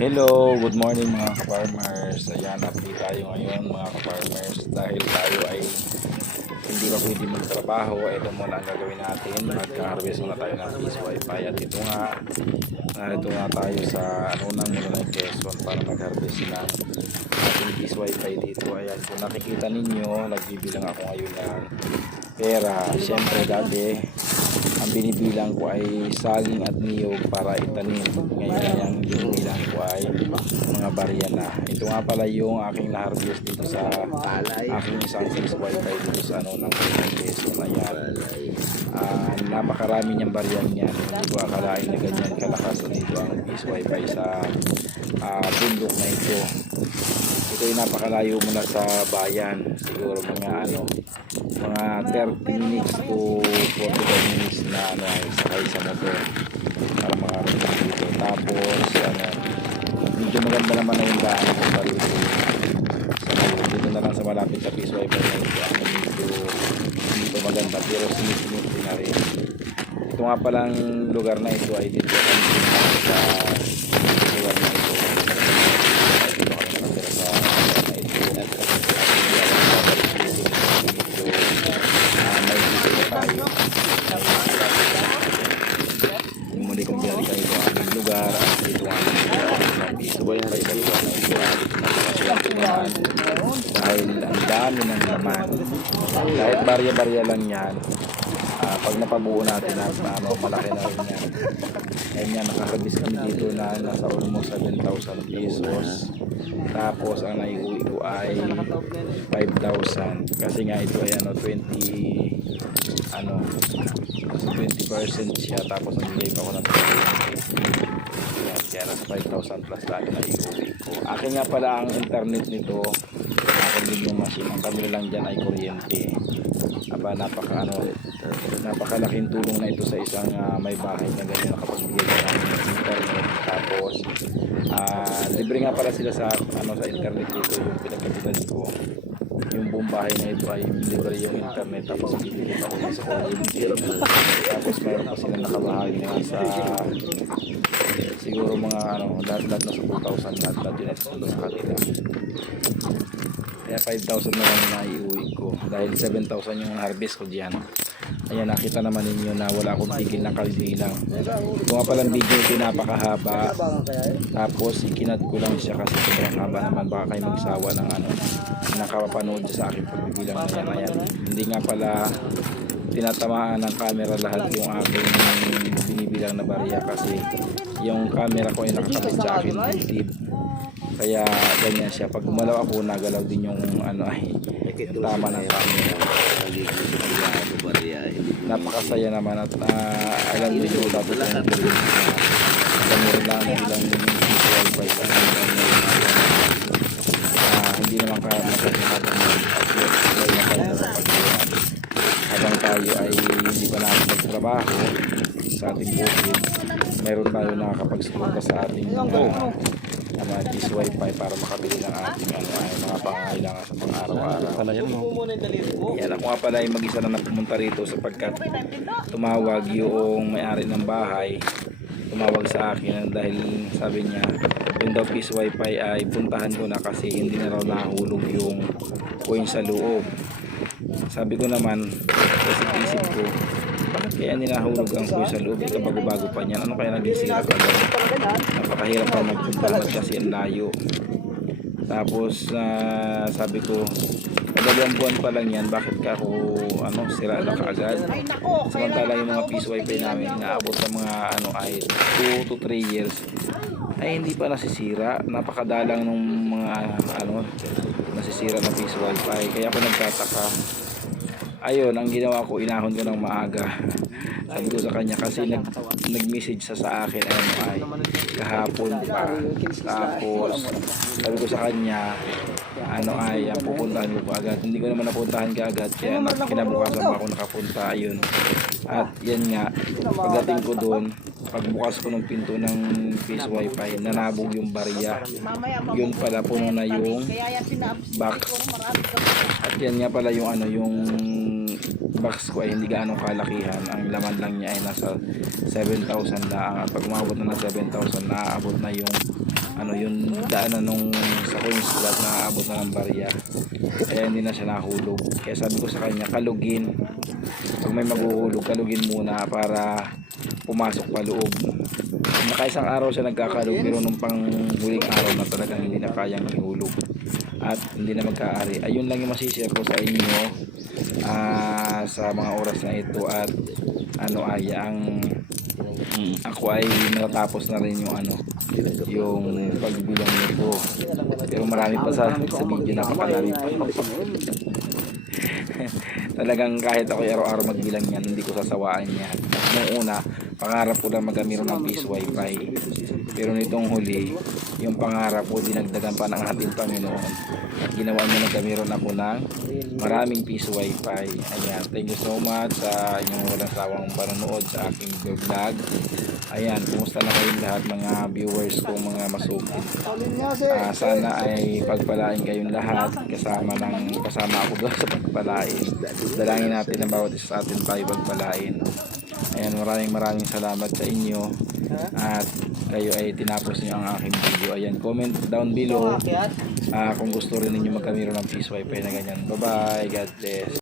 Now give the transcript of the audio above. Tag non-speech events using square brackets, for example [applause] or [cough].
Hello, good morning mga ka-farmers. Ayan, update tayo ngayon mga ka-farmers dahil tayo ay hindi pa pwede magtrabaho. Ito muna ang gagawin natin. Mag-harvest muna tayo ng fish wifi. At ito nga, narito nga tayo sa unang muna ng Quezon para mag-harvest ng ating fish wifi dito. Ayan, kung nakikita ninyo, nagbibilang ako ngayon ng pera. Siyempre dati, ang binibilang ko ay saging at niyog para itanim. Ngayon ang binibilang ko ay mga barya na. Ito nga pala yung aking na-harvest dito sa aking isang fish wifi dito sa ano ng Quezon. Ayan. Ah, napakarami niyang barya niyan. Hindi ko akalain na ganyan kalakas na dito ang fish wifi sa ah, bundok na ito. Ito ay napakalayo muna sa bayan. Siguro mga ano, mga 30 minutes to 45 minutes na ano ay sakay sa motor para makarating dito. Tapos ano, medyo maganda naman na yung daan ko pa rito. Sa ngayon, dito na lang sa malapit sa na ito. Ano, medyo dito maganda pero sinit-sinit din na rin. Ito nga palang lugar na ito ay dito sa lugar na ito. Dito kami nakatira sa lugar na ito. At hindi ako nakabalik dito. Medyo ah, may dito na tayo. Yung muli kong binalikan ito ang aking lugar at dito ang aking lugar sa piso ay sa lugar na ito at napakaswerte naman dahil ang dami ng laman kahit barya-barya lang yan ah, pag napabuo natin at ano, malaki na rin yan ayun yan nakakabis kami dito na nasa almost 7,000 pesos. Tapos ang naiuwi ko ay 5,000 kasi nga ito ay ano 20 ano 20% siya tapos nagbigay pa ako ng 20 Yan, kaya nasa 5,000 plus lagi na iuwi ko. Akin nga pala ang internet nito din yung machine ang kamera lang dyan ay kuryente. Aba napaka ano napakalaking tulong na ito sa isang ah, may bahay na ganyan nakapagbigay ka ng internet. Tapos ah, libre nga pala sila sa ano sa internet dito yung pinagkapitan ko. Yung buong bahay na ito ay libre yung internet tapos bibili pa ko sa kuryente tapos mayroon pa sila nakabahagi nga sa siguro mga ano lahat-lahat na sa 2,000 lahat-lahat sundo sa kanila kaya 5,000 na lang na iuwi ko. Dahil 7,000 yung harvest ko diyan. Ayan nakita naman ninyo na wala akong tigil na kalbilang ito nga palang video ito napakahaba tapos ikinat ko lang siya kasi sobrang haba naman. Baka kayo magsawa ng ano nakapanood siya sa aking pagbibilang na yan. Ayan hindi nga pala tinatamaan ng camera lahat yung aking binibilang na barya kasi yung camera ko ay nakakabit sa akin tip kaya ganyan siya. Pag gumalaw ako nagalaw din yung ano ay yung tama ng camera. Napakasaya naman at ah, alam mo yung dapat yung kamera lang ilang by sa hindi naman ka habang tayo ay hindi pa natin magtrabaho sa ating bukid meron tayo nakakapagsuporta sa ating mga uh, mga wifi para makabili ng ating ano, ay mga pangangailangan sa pang araw-araw yan ako nga pala ay mag-isa na na pumunta rito sapagkat tumawag yung may-ari ng bahay. Tumawag sa akin dahil sabi niya yung daw piece wifi ay puntahan ko na kasi hindi na raw nahulog yung coin sa loob. Sabi ko naman kasi isip ko bakit kaya ninahulog ang coin sa loob. Ito bago-bago pa niyan. Ano kaya naging sira pa daw napakahirap pa magpuntahan kasi ang layo. Tapos ah, sabi ko dalawang buwan pa lang yan bakit ka ako ano sira na kaagad? Samantala yung mga piece wifi namin inaabot sa mga ano ay 2 to 3 years ay hindi pa nasisira. Napakadalang nung mga ano nasisira na piece wifi. Kaya ako nagtataka ayun ang ginawa ko inahon ko ng maaga. Sabi ko sa kanya kasi nag, nag-message sa sa akin ano ay kahapon pa. Tapos sabi ko sa kanya ano ay ah, pupuntahan ko agad. Hindi ko naman napuntahan ka agad kaya na, kinabukasan pa ako nakapunta ayun. At yan nga pagdating ko doon pagbukas ko ng pinto ng face wifi nanabog yung barya. Yun pala puno na yung box. At yan nga pala yung ano yung box ko ay hindi gaano kalakihan. Ang laman lang niya ay nasa 7,000 na. At pag umabot na ng 7,000, naaabot na yung ano yung daanan nung sa coin slot naaabot na ng barya. Kaya hindi na siya nahulog. Kaya sabi ko sa kanya, kalugin. Pag may maghuhulog, kalugin muna para pumasok pa loob. Nakaisang araw siya nagkakalog pero nung pang huling araw na talagang hindi na kayang ihulog at hindi na magkaari. Ayun lang yung masishare ko sa inyo ah, sa mga oras na ito at ano ay ang mm, ako ay natapos na rin yung ano yung pagbilang nito. Pero marami pa sa, sa video napakarami pa. [laughs] Talagang kahit ako araw-araw magbilang yan hindi ko sasawaan yan nung una pangarap ko lang magamiro ng peace wifi pero nitong huli yung pangarap ko dinagdagan pa ng ating Panginoon. Ginawa niya nagkamiron ako ng maraming peace wifi. Ayan thank you so much sa inyong walang sawang panonood sa aking vlog. Ayan kumusta na kayong lahat mga viewers ko mga masugid Ah, sana ay pagpalain kayong lahat kasama ng kasama ako doon sa pagpalain. Dalangin natin ang bawat isa sa atin tayo pagpalain. Ayan, maraming maraming salamat sa inyo at kayo ay tinapos niyo ang aking video. Ayan, comment down below ah, kung gusto rin ninyo magkamero ng peace wifi na ganyan. Bye bye, God bless.